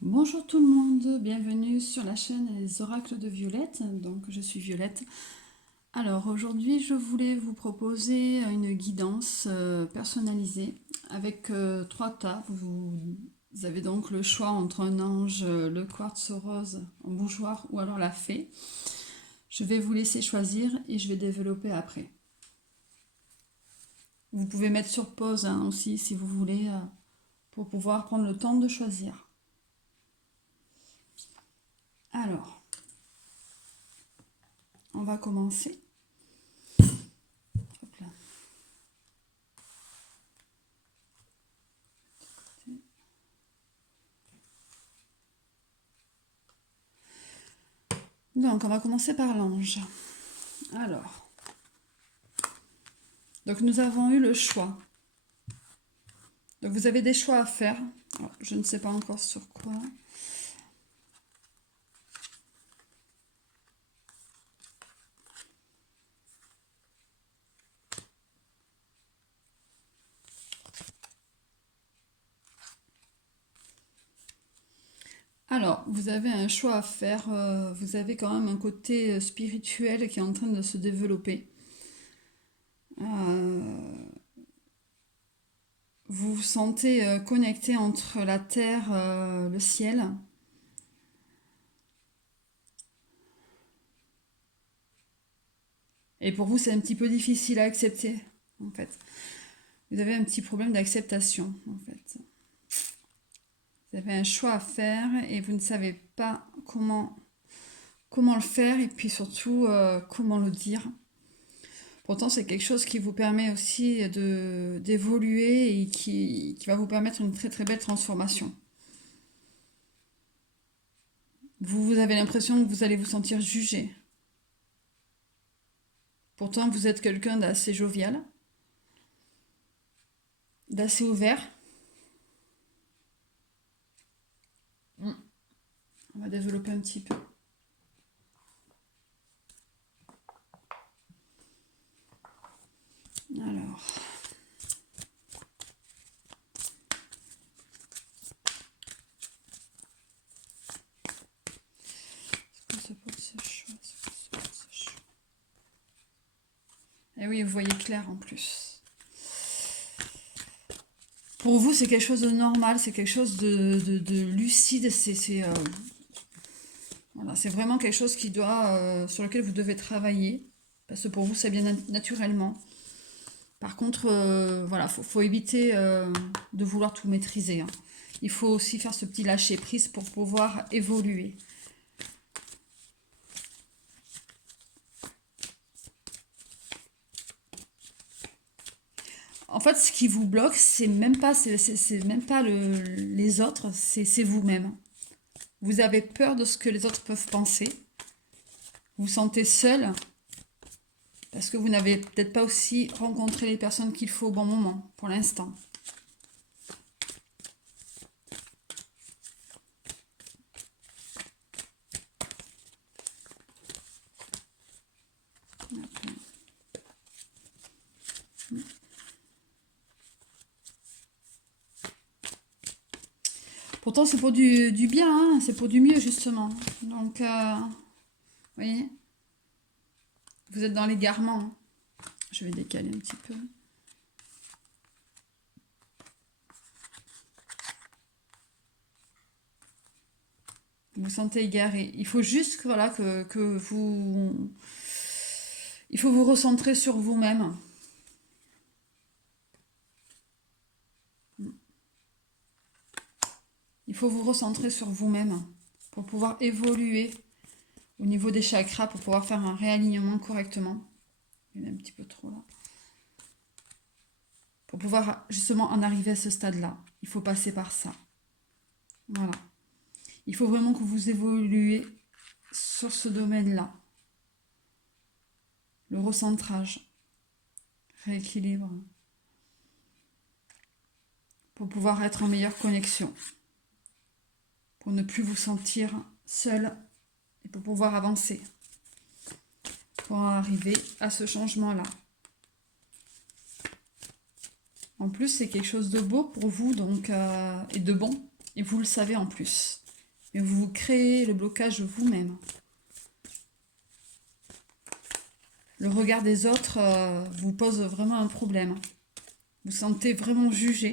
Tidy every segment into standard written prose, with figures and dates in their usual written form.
Bonjour tout le monde, bienvenue sur la chaîne Les Oracles de Violette. Donc je suis Violette. Alors aujourd'hui je voulais vous proposer une guidance personnalisée avec trois tas. Vous avez donc le choix entre un ange, le quartz rose en bougeoir ou alors la fée. Je vais vous laisser choisir et je vais développer après. Vous pouvez mettre sur pause aussi si vous voulez pour pouvoir prendre le temps de choisir. Alors, on va commencer. Hop là. Donc, on va commencer par l'ange. Alors, donc nous avons eu le choix. Donc, vous avez des choix à faire. Alors, je ne sais pas encore sur quoi. Alors, vous avez un choix à faire. Vous avez quand même un côté spirituel qui est en train de se développer. Vous vous sentez connecté entre la terre, le ciel. Et pour vous, c'est un petit peu difficile à accepter, en fait. Vous avez un petit problème d'acceptation, en fait. Vous avez un choix à faire et vous ne savez pas comment le faire et puis surtout comment le dire. Pourtant, c'est quelque chose qui vous permet aussi d'évoluer et qui va vous permettre une très très belle transformation. Vous avez l'impression que vous allez vous sentir jugé. Pourtant, vous êtes quelqu'un d'assez jovial, d'assez ouvert. On va développer un petit peu. Alors, et oui, vous voyez clair en plus. Pour vous, c'est quelque chose de normal, c'est quelque chose de lucide, voilà, c'est vraiment quelque chose sur lequel vous devez travailler, parce que pour vous, ça vient naturellement. Par contre, voilà, faut éviter de vouloir tout maîtriser, hein. Il faut aussi faire ce petit lâcher-prise pour pouvoir évoluer. En fait, ce qui vous bloque, c'est même pas, les autres, c'est vous-même. Vous avez peur de ce que les autres peuvent penser. Vous vous sentez seul parce que vous n'avez peut-être pas aussi rencontré les personnes qu'il faut au bon moment, pour l'instant. Pourtant, c'est pour du bien, hein, c'est pour du mieux, justement. Donc, vous voyez, vous êtes dans l'égarement, hein. Je vais décaler un petit peu. Vous vous sentez égaré. Il faut juste voilà, que vous... Il faut vous recentrer sur vous-même. Il faut vous recentrer sur vous-même pour pouvoir évoluer au niveau des chakras, pour pouvoir faire un réalignement correctement. Il y en a un petit peu trop là. Pour pouvoir justement en arriver à ce stade-là, il faut passer par ça. Voilà. Il faut vraiment que vous évoluez sur ce domaine-là. Le recentrage, rééquilibre, pour pouvoir être en meilleure connexion, pour ne plus vous sentir seul et pour pouvoir avancer, pour arriver à ce changement-là. En plus, c'est quelque chose de beau pour vous donc, et de bon, et vous le savez en plus. Mais vous vous créez le blocage vous-même. Le regard des autres vous pose vraiment un problème. Vous vous sentez vraiment jugé.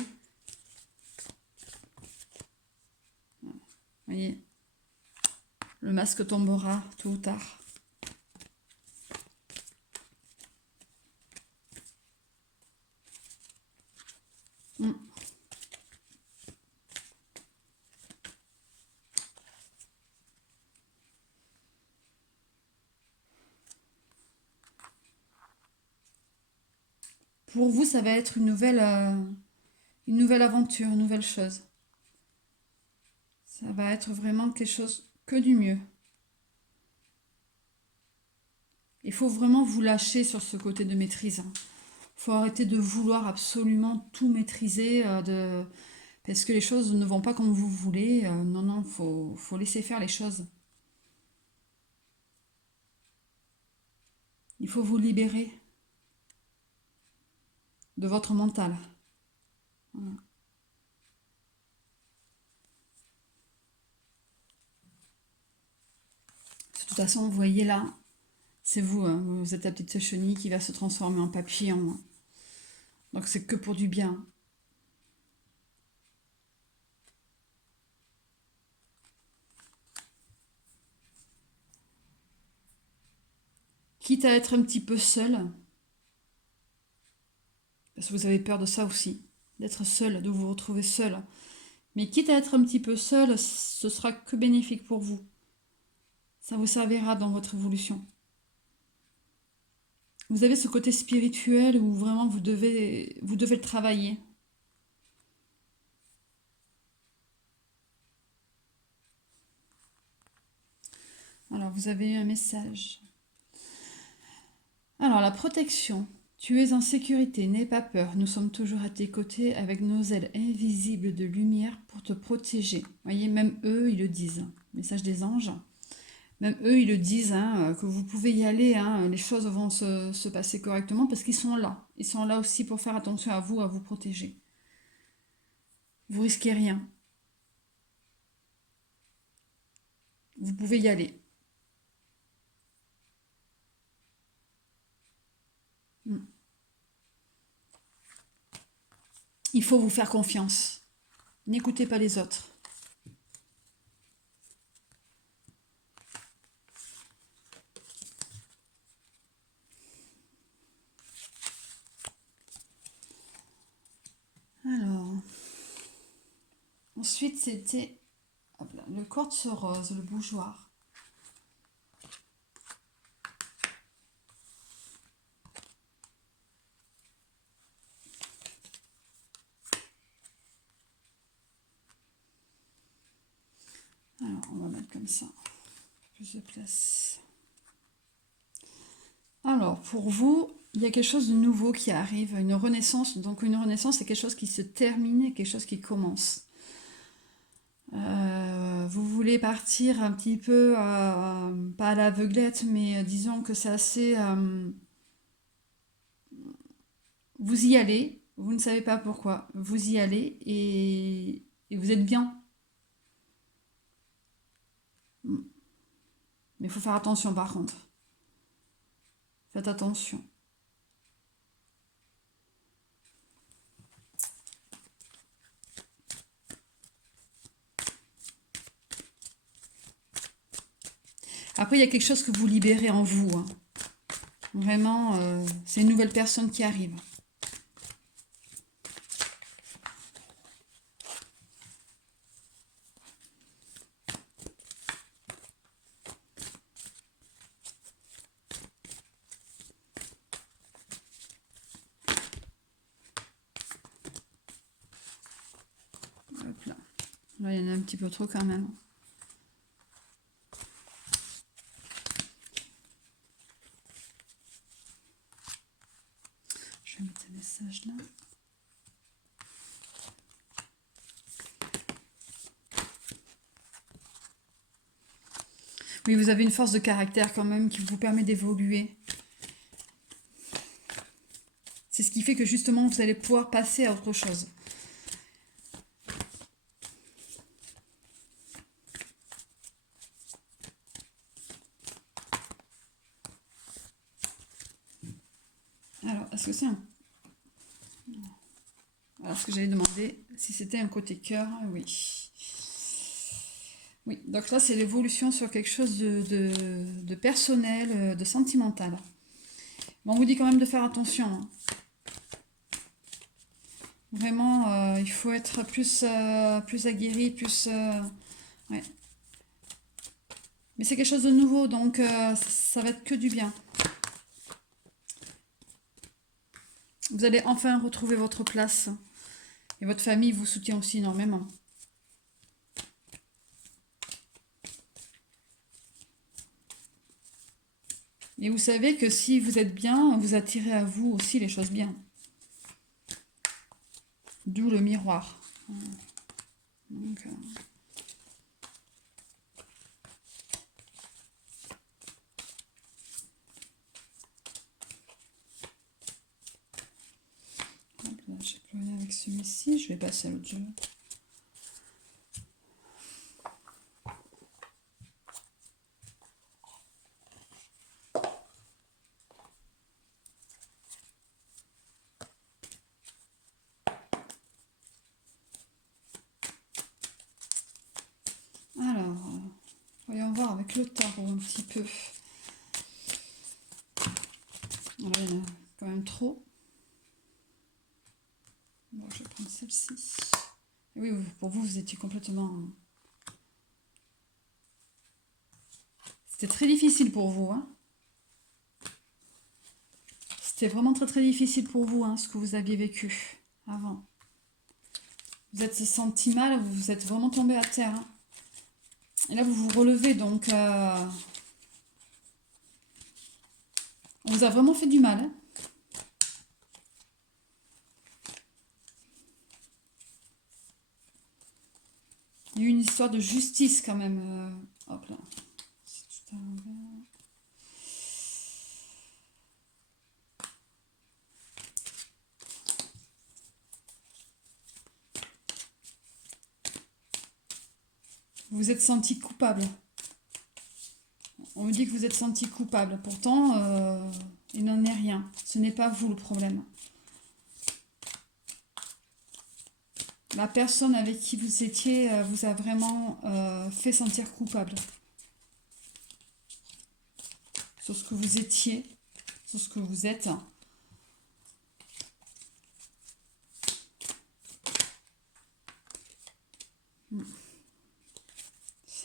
Vous voyez, le masque tombera tôt ou tard. Pour vous, ça va être une nouvelle aventure, une nouvelle chose. Ça va être vraiment quelque chose que du mieux. Il faut vraiment vous lâcher sur ce côté de maîtrise. Il faut arrêter de vouloir absolument tout maîtriser, parce que les choses ne vont pas comme vous voulez. Non, non, faut laisser faire les choses. Il faut vous libérer de votre mental. Voilà. De toute façon, vous voyez là, c'est vous, hein, vous êtes la petite chenille qui va se transformer en papillon. Hein. Donc c'est que pour du bien. Quitte à être un petit peu seul, parce que vous avez peur de ça aussi, d'être seul, de vous retrouver seul. Mais quitte à être un petit peu seul, ce sera que bénéfique pour vous. Ça vous servira dans votre évolution. Vous avez ce côté spirituel où vraiment vous devez le travailler. Alors, vous avez eu un message. Alors, la protection. Tu es en sécurité, n'aie pas peur. Nous sommes toujours à tes côtés avec nos ailes invisibles de lumière pour te protéger. Vous voyez, même eux, ils le disent. Message des anges. Même eux, ils le disent, hein, que vous pouvez y aller, hein, les choses vont se passer correctement parce qu'ils sont là. Ils sont là aussi pour faire attention à vous protéger. Vous risquez rien. Vous pouvez y aller. Il faut vous faire confiance. N'écoutez pas les autres. Alors, ensuite c'était le quartz rose, le bougeoir. Alors, on va mettre comme ça, plus de place. Alors, pour vous, il y a quelque chose de nouveau qui arrive, une renaissance. Donc, une renaissance, c'est quelque chose qui se termine et quelque chose qui commence. Vous voulez partir un petit peu, pas à l'aveuglette, mais disons que c'est assez... vous y allez, vous ne savez pas pourquoi, vous y allez et vous êtes bien. Mais il faut faire attention par contre. Faites attention. Après, il y a quelque chose que vous libérez en vous. Hein. Vraiment, c'est une nouvelle personne qui arrive. Hop là. Là, il y en a un petit peu trop quand même. Je vais mettre un message là. Oui, vous avez une force de caractère quand même qui vous permet d'évoluer. C'est ce qui fait que justement, vous allez pouvoir passer à autre chose. Alors, est-ce que c'est un... Alors, ce que j'avais demandé, si c'était un côté cœur, oui. Oui, donc là, c'est l'évolution sur quelque chose de personnel, de sentimental. Bon, on vous dit quand même de faire attention, hein. Vraiment, il faut être plus aguerri, plus... ouais. Mais c'est quelque chose de nouveau, donc ça va être que du bien. Vous allez enfin retrouver votre place. Et votre famille vous soutient aussi énormément. Et vous savez que si vous êtes bien, vous attirez à vous aussi les choses bien. D'où le miroir. Donc, hop là, j'ai plus rien avec celui-ci. Je vais passer à l'autre jeu. Alors, voyons voir avec le tarot un petit peu. Alors, il y en a quand même trop. Bon, je vais prendre celle-ci. Oui, pour vous, vous étiez complètement... C'était très difficile pour vous, hein. C'était vraiment très très difficile pour vous, hein, ce que vous aviez vécu avant. Vous êtes senti mal, vous êtes vraiment tombé à terre, hein. Et là, vous vous relevez, donc... on vous a vraiment fait du mal, hein. Il y a eu une histoire de justice quand même. Hop là. Vous vous êtes senti coupable. On me dit que vous êtes senti coupable. Pourtant, il n'en est rien. Ce n'est pas vous le problème. La personne avec qui vous étiez vous a vraiment fait sentir coupable. Sur ce que vous étiez, sur ce que vous êtes.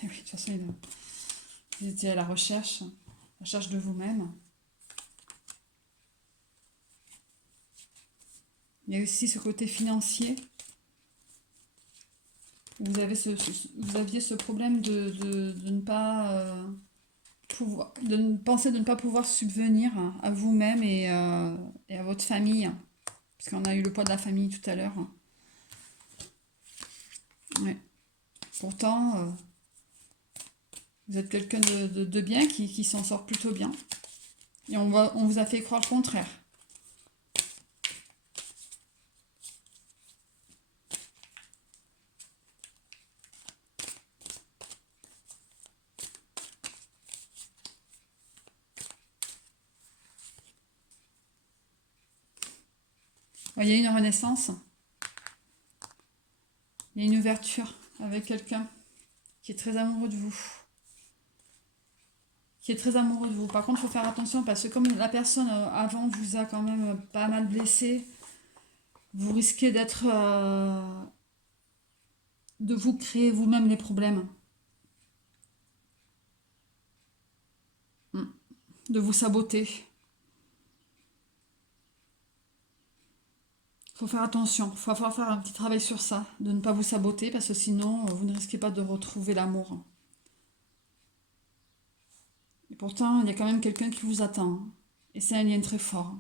Oui, de toute façon, vous étiez à la recherche de vous-même. Il y a aussi ce côté financier. Vous aviez ce problème de ne pas penser de ne pas pouvoir subvenir à vous-même et à votre famille. Parce qu'on a eu le poids de la famille tout à l'heure. Ouais. Pourtant, vous êtes quelqu'un de bien qui s'en sort plutôt bien. Et on vous a fait croire le contraire. Il y a une renaissance. Il y a une ouverture avec quelqu'un qui est très amoureux de vous. Qui est très amoureux de vous. Par contre, il faut faire attention parce que comme la personne avant vous a quand même pas mal blessé, vous risquez de vous créer vous-même les problèmes. De vous saboter. Il faut faire attention. Il faut faire un petit travail sur ça. De ne pas vous saboter parce que sinon, vous ne risquez pas de retrouver l'amour. Et pourtant, il y a quand même quelqu'un qui vous attend. Et c'est un lien très fort.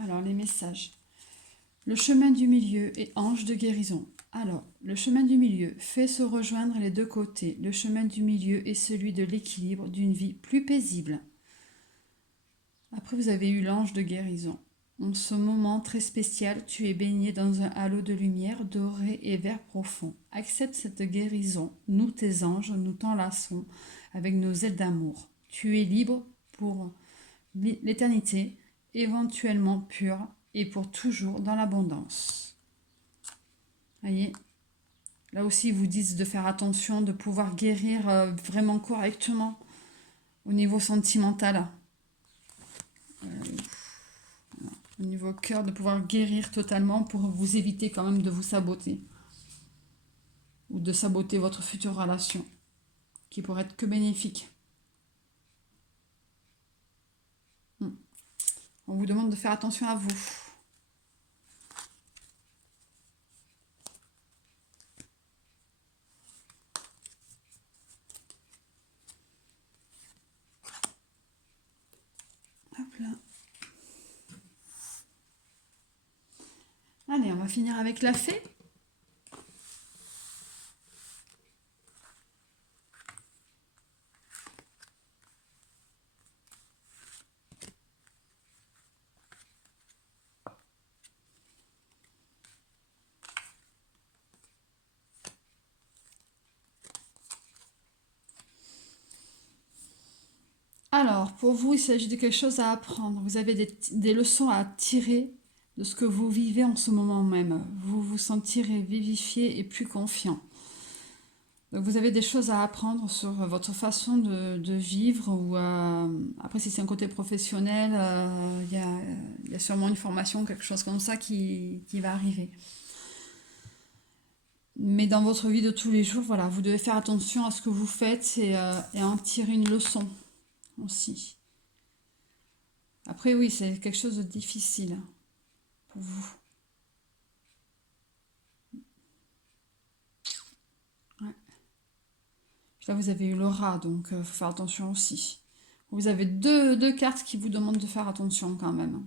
Alors, les messages. Le chemin du milieu et ange de guérison. Alors, le chemin du milieu fait se rejoindre les deux côtés. Le chemin du milieu est celui de l'équilibre d'une vie plus paisible. Après, vous avez eu l'ange de guérison. En ce moment très spécial, tu es baigné dans un halo de lumière doré et vert profond. Accepte cette guérison. Nous, tes anges, nous t'enlaçons avec nos ailes d'amour. Tu es libre pour l'éternité, éventuellement pure et pour toujours dans l'abondance. Voyez, là aussi, ils vous disent de faire attention, de pouvoir guérir vraiment correctement au niveau sentimental. Au niveau cœur, de pouvoir guérir totalement pour vous éviter quand même de vous saboter. Ou de saboter votre future relation, qui pourrait être que bénéfique. On vous demande de faire attention à vous. Hop là. Allez, on va finir avec la fée. Alors, pour vous, il s'agit de quelque chose à apprendre. Vous avez des leçons à tirer de ce que vous vivez en ce moment même. Vous vous sentirez vivifié et plus confiant. Donc, vous avez des choses à apprendre sur votre façon de vivre. Ou après, si c'est un côté professionnel, il y a sûrement une formation, quelque chose comme ça qui va arriver. Mais dans votre vie de tous les jours, voilà, vous devez faire attention à ce que vous faites et en tirer une leçon aussi. Après, oui, c'est quelque chose de difficile pour vous. Ouais. Là, vous avez eu le rat, donc il faut faire attention aussi. Vous avez deux cartes qui vous demandent de faire attention quand même.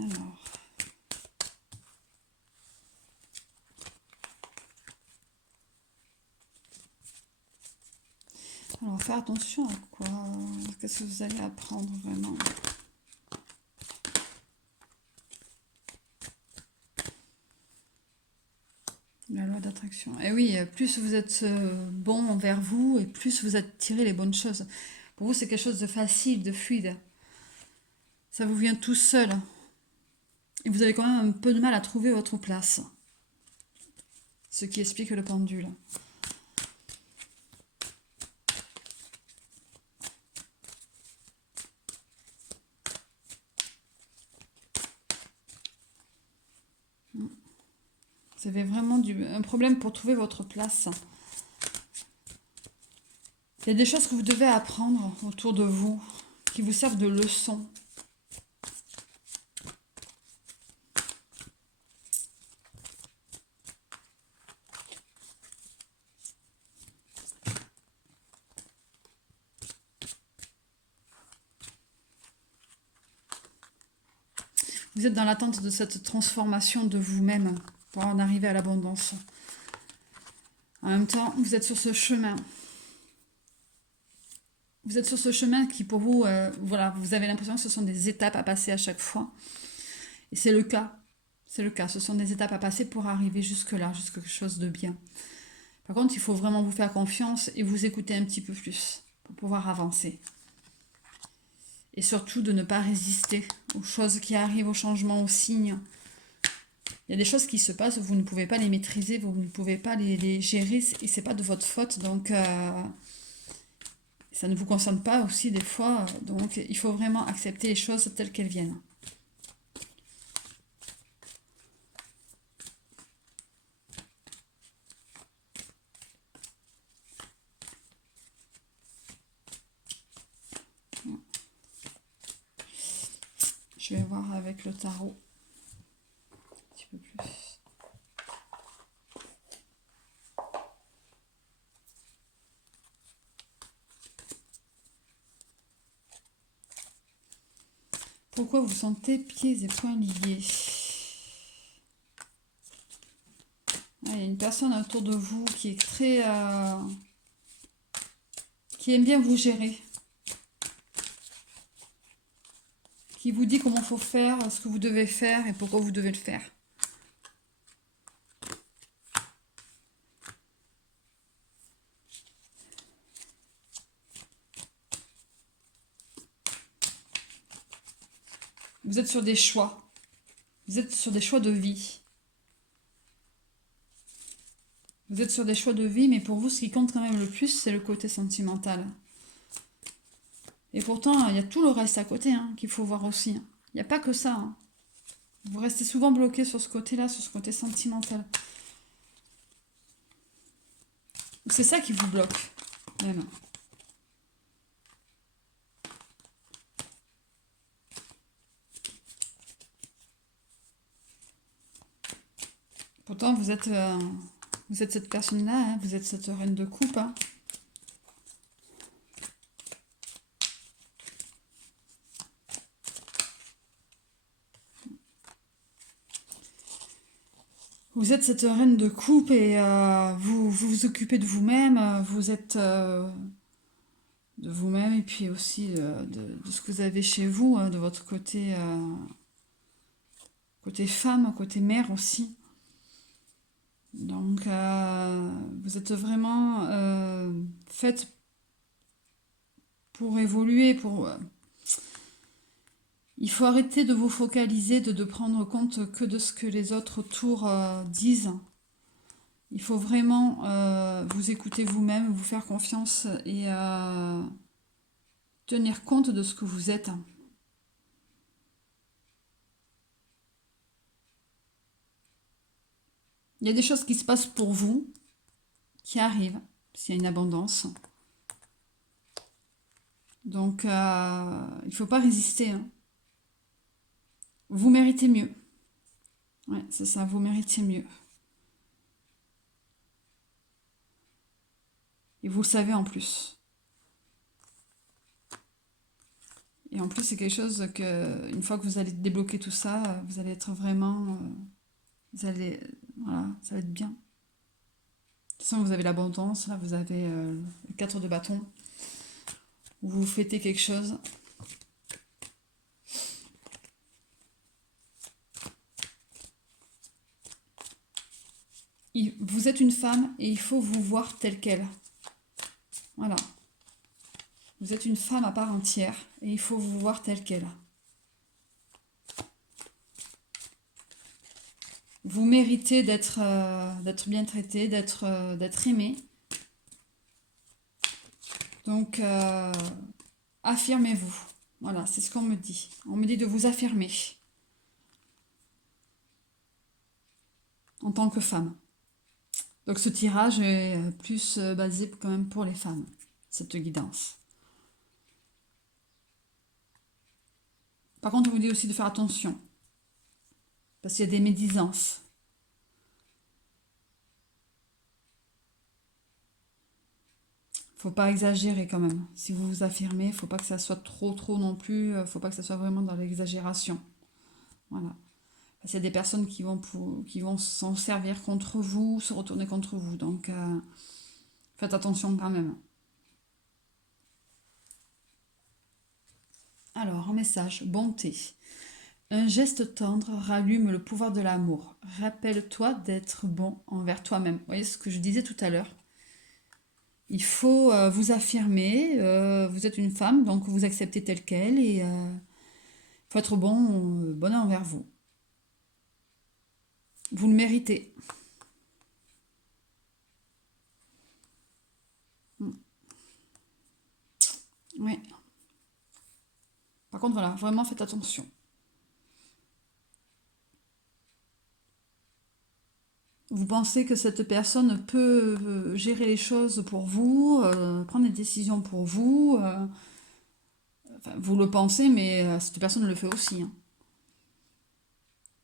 Alors. Alors, faire attention à quoi? Qu'est-ce que vous allez apprendre vraiment? La loi d'attraction. Et oui, plus vous êtes bon envers vous et plus vous attirez les bonnes choses. Pour vous, c'est quelque chose de facile, de fluide. Ça vous vient tout seul. Et vous avez quand même un peu de mal à trouver votre place. Ce qui explique le pendule. Vous avez vraiment un problème pour trouver votre place. Il y a des choses que vous devez apprendre autour de vous, qui vous servent de leçon. Vous êtes dans l'attente de cette transformation de vous-même pour en arriver à l'abondance. En même temps, vous êtes sur ce chemin. Vous êtes sur ce chemin qui, pour vous, voilà, vous avez l'impression que ce sont des étapes à passer à chaque fois. Et c'est le cas. C'est le cas. Ce sont des étapes à passer pour arriver jusque-là, jusqu'à quelque chose de bien. Par contre, il faut vraiment vous faire confiance et vous écouter un petit peu plus pour pouvoir avancer. Et surtout de ne pas résister aux choses qui arrivent, aux changements, aux signes. Il y a des choses qui se passent, vous ne pouvez pas les maîtriser, vous ne pouvez pas les gérer, et c'est pas de votre faute, donc ça ne vous concerne pas aussi des fois, donc il faut vraiment accepter les choses telles qu'elles viennent. Je vais voir avec le tarot un petit peu plus. Pourquoi vous sentez pieds et poings liés? il y a une personne autour de vous qui est très... qui aime bien vous gérer. Qui vous dit comment il faut faire, ce que vous devez faire et pourquoi vous devez le faire. Vous êtes sur des choix. Vous êtes sur des choix de vie. Vous êtes sur des choix de vie, mais pour vous, ce qui compte quand même le plus, c'est le côté sentimental. Et pourtant, il y a tout le reste à côté qu'il faut voir aussi. Il n'y a pas que ça. Vous restez souvent bloqué sur ce côté-là, sur ce côté sentimental. C'est ça qui vous bloque, même. Pourtant, vous êtes cette personne-là, vous êtes cette reine de coupe. Vous êtes cette reine de coupe et vous vous occupez de vous-même, vous êtes de vous-même et puis aussi de ce que vous avez chez vous, de votre côté, côté femme, côté mère aussi. Donc vous êtes vraiment faite pour évoluer, pour... Il faut arrêter de vous focaliser, de prendre compte que de ce que les autres autour disent. Il faut vraiment vous écouter vous-même, vous faire confiance et tenir compte de ce que vous êtes. Il y a des choses qui se passent pour vous, qui arrivent, s'il y a une abondance. Donc, il ne faut pas résister. Vous méritez mieux. Ouais, c'est ça, vous méritez mieux. Et vous le savez en plus. Et en plus, c'est quelque chose que, une fois que vous allez débloquer tout ça, vous allez être vraiment... voilà, ça va être bien. De toute façon, vous avez l'abondance, là, vous avez le 4 de bâton. Vous fêtez quelque chose. Vous êtes une femme et il faut vous voir telle qu'elle. Voilà. Vous êtes une femme à part entière et il faut vous voir telle qu'elle. Vous méritez d'être bien traité, d'être aimé. Donc, affirmez-vous. Voilà, c'est ce qu'on me dit. On me dit de vous affirmer en tant que femme. Donc ce tirage est plus basé quand même pour les femmes, cette guidance. Par contre, on vous dit aussi de faire attention, parce qu'il y a des médisances. Faut pas exagérer quand même. Si vous vous affirmez, faut pas que ça soit trop non plus. Faut pas que ça soit vraiment dans l'exagération. Voilà. Parce qu'il y a des personnes qui vont s'en servir contre vous, se retourner contre vous. Donc, faites attention quand même. Alors, un message, bonté. Un geste tendre rallume le pouvoir de l'amour. Rappelle-toi d'être bon envers toi-même. Vous voyez ce que je disais tout à l'heure. Il faut vous affirmer. Vous êtes une femme, donc vous acceptez telle qu'elle et il faut être bon envers vous. Vous le méritez. Oui. Par contre, voilà, vraiment faites attention. Vous pensez que cette personne peut gérer les choses pour vous, prendre des décisions pour vous. Enfin, vous le pensez, mais cette personne le fait aussi.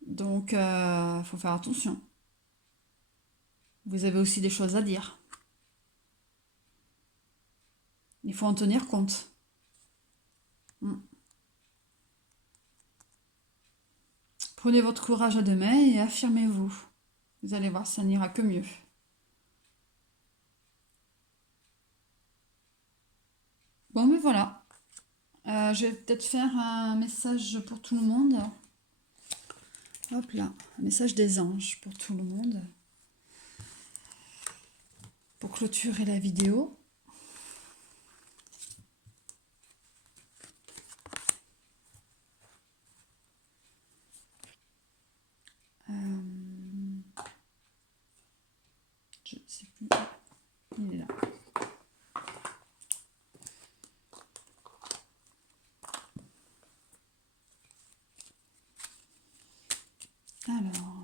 Donc, il faut faire attention. Vous avez aussi des choses à dire. Il faut en tenir compte. Prenez votre courage à deux mains et affirmez-vous. Vous allez voir, ça n'ira que mieux. Bon, mais voilà. Je vais peut-être faire un message pour tout le monde. Hop là, un message des anges pour tout le monde. Pour clôturer la vidéo. Je ne sais plus. Il est là. Alors.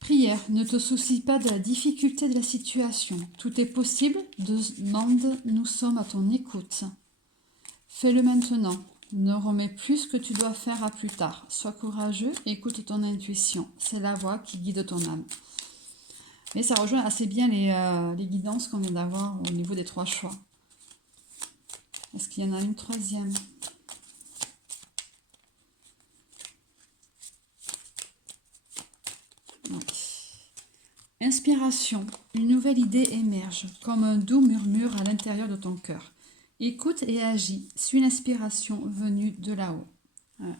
Prière, ne te soucie pas de la difficulté de la situation. Tout est possible, demande, nous sommes à ton écoute. Fais-le maintenant. Ne remets plus ce que tu dois faire à plus tard. Sois courageux et écoute ton intuition. C'est la voix qui guide ton âme. Mais ça rejoint assez bien les guidances qu'on vient d'avoir au niveau des 3 choix. Est-ce qu'il y en a une troisième? Oui. Inspiration. Une nouvelle idée émerge, comme un doux murmure à l'intérieur de ton cœur. Écoute et agis. Suis l'inspiration venue de là-haut. Voilà.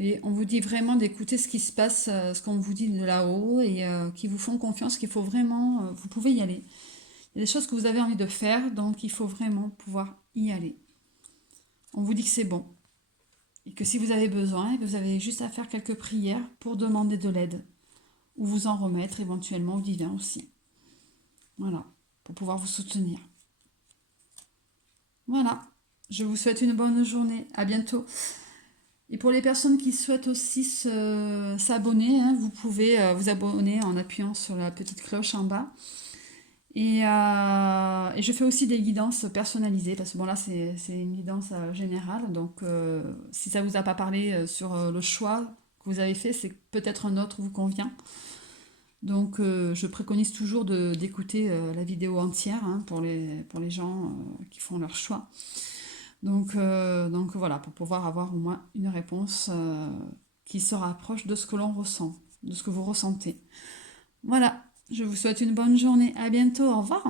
Et on vous dit vraiment d'écouter ce qui se passe, ce qu'on vous dit de là-haut, et qui vous font confiance, qu'il faut vraiment, vous pouvez y aller. Il y a des choses que vous avez envie de faire, donc il faut vraiment pouvoir y aller. On vous dit que c'est bon. Et que si vous avez besoin, vous avez juste à faire quelques prières pour demander de l'aide. Ou vous en remettre éventuellement au divin aussi. Voilà, pour pouvoir vous soutenir. Voilà, je vous souhaite une bonne journée. À bientôt. Et pour les personnes qui souhaitent aussi s'abonner, hein, vous pouvez vous abonner en appuyant sur la petite cloche en bas. Et je fais aussi des guidances personnalisées, parce que bon là c'est une guidance générale, donc si ça vous a pas parlé sur le choix que vous avez fait, c'est que peut-être un autre vous convient. Donc je préconise toujours d'écouter la vidéo entière hein, pour les gens qui font leur choix. Donc voilà, pour pouvoir avoir au moins une réponse qui se rapproche de ce que l'on ressent, de ce que vous ressentez. Voilà, je vous souhaite une bonne journée. À bientôt, au revoir.